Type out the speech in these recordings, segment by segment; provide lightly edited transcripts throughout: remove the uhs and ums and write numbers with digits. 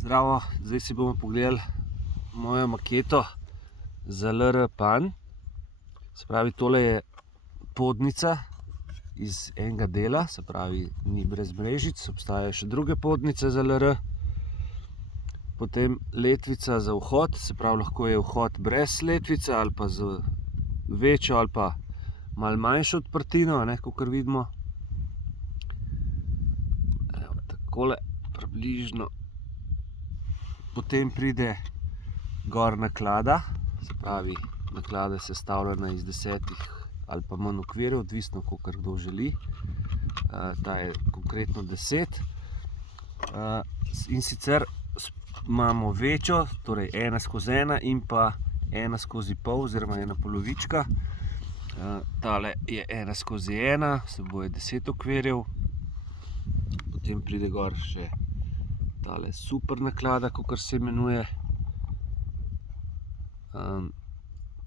Zdravo, zdaj si bomo pogledali mojo maketo za LR Pan. Se pravi, tole je podnica iz enega dela, se pravi, ni brez mrežic, obstajajo še druge podnice za LR. Potem letvica za vhod, se pravi, lahko je vhod brez letvice ali pa z večjo ali pa malo manjšo odprtino, kakor vidimo. Evo, takole približno. Potem pride gor naklada, se pravi, naklada je sestavljena iz 10 ali pa manj okvirjev, odvisno, kakor kdo želi. Ta je konkretno 10. In sicer imamo večjo, torej 1/1 in pa 1/0,5 oziroma 1 polovička. Tale je 1/1, vsebuje 10 okvirjev. Potem pride gor še tale super naklada, kakor se imenuje.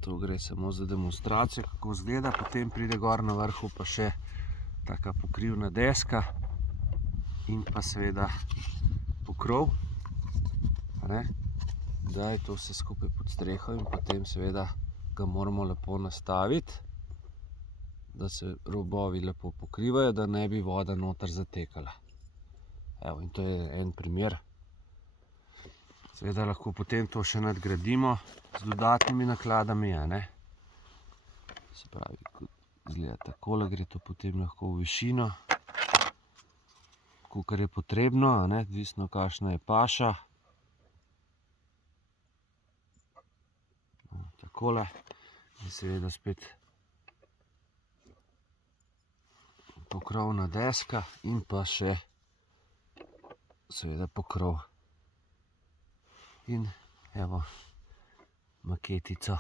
To gre samo za demonstracijo, kako izgleda. Potem pride gor na vrhu pa še taka pokrivna deska in pa seveda pokrov. Da je to vse skupaj pod streho in potem seveda ga moramo lepo nastaviti, da se robovi lepo pokrivajo, da ne bi voda noter zatekala. Evo, in to je en primer. Seveda lahko potem to še nadgradimo z dodatnimi nakladami. Se pravi, ko izgleda takole, gre to potem lahko v višino, kakor je potrebno, odvisno kakšna je paša. Takole. In seveda spet pokrovna deska in pa še seveda pokrov. In evo maketico.